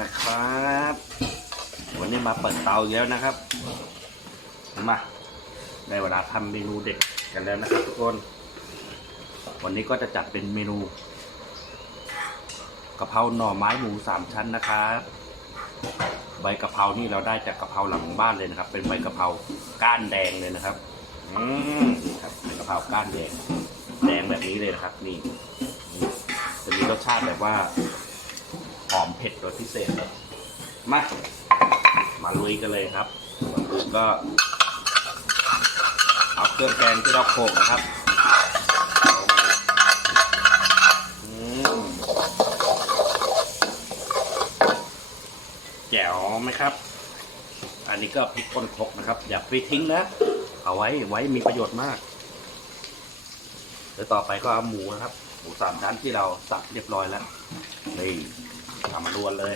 นะครับ วันนี้มาเปิดเตาแล้วนะครับ มาได้เวลาทำเมนูเด็ดกันแล้วนะครับทุกคน วันนี้ก็จะจัดเป็นเมนูกะเพราหน่อไม้หมูสามชั้นนะครับใบกะเพรานี่เราได้จากกะเพราหลังบ้านเลยนะครับ เป็นใบกะเพราก้านแดงเลยนะครับอืมครับกะเพราก้านแดงแดงแบบนี้เลยนะครับ นี่จะมีรสชาติแบบว่า หอมเผ็ดรสพิเศษเลยมามาลุยกันเลยครับก่อนอื่นก็ เอาเครื่องแกงที่เราโขลกนะครับแจ๋วไหมครับ อันนี้ก็พริกป่นคกนะครับ อย่าไปทิ้งนะ เอาไว้ไว้มีประโยชน์มากเดี๋ยวต่อไปก็เอาหมูนะครับ หมูสามชั้นที่เราสับเรียบร้อยแล้วนี่ ทำมารวนเลย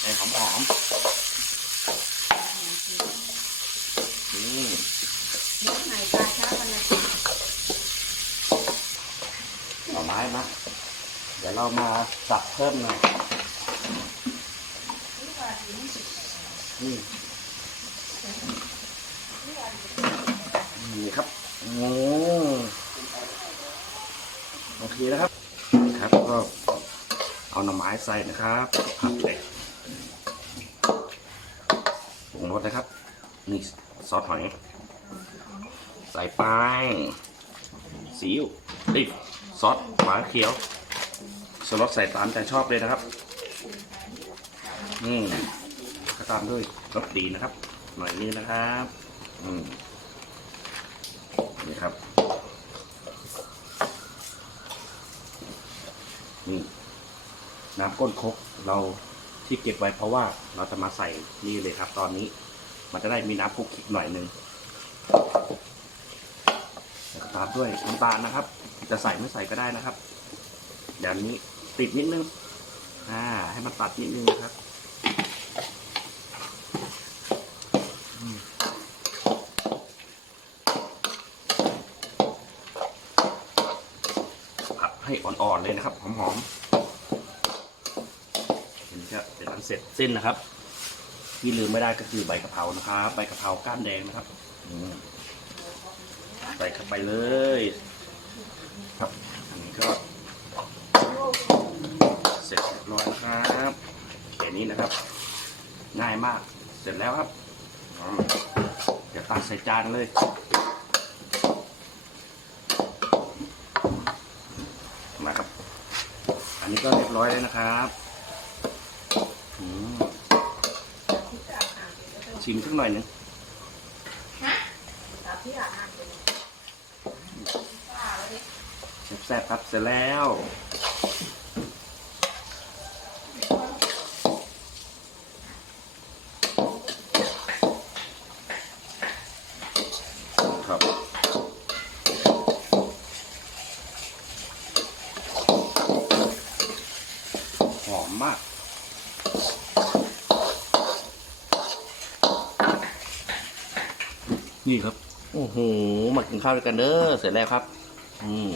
ให้หอมหอมๆอืมยกไหนปลาช้าปลาหน่อไม้นะเดี๋ยวเรามาสับเพิ่มหน่อยนี่นี่ครับโอ้โอเคนะครับ ครับก็ เอาหน่อไม้ใส่นะครับผัดเลยปรุงรสนะครับ นี่ซอสหอย ใส่ไปซีอิ๊วติดซอสหวานเขียวสรสใส่ตามใจชอบเลยนะครับอืมก็ตามด้วยรสดีนะครับ หน่อยนึงนะครับ อืมนี่ครับ นี่ น้ำก้นครกเราที่เก็บไว้เพราะว่าเราจะมาใส่นี่เลยครับ ตอนนี้ มันจะได้มีน้ำคลุกคลิกหน่อยนึงตามด้วยน้ำตาลนะครับ จะใส่ไม่ใส่ก็ได้นะครับอย่างนี้ติดนิดนึงอ่าให้มันตัดนิดนึงนะครับผัดให้อ่อนๆเลยนะครับหอมๆ อันนี้ก็เป็นอันเสร็จสิ้นนะครับ ที่ลืมไม่ได้ก็คือใบกะเพรานะครับใบกะเพราก้านแดงนะครับอืมใส่เข้าไปเลย ครับอันนี้ก็ เสร็จเรียบร้อยนะครับแค่นี้นะครับ ง่ายมากเสร็จแล้วครับเดี๋ยวตักใส่จานเลยมาครับ อันนี้ก็เรียบร้อยแล้วนะครับอืม ชิมสักหน่อยหนึงฮะตาพี่อาบน้ำเลยป้าเลยแซ่บๆครับเสร็จแล้ว ครับหอมมาก นี่ครับ โอ้โห มากินข้าวด้วยกันเด้อ เสร็จแล้วครับ อืม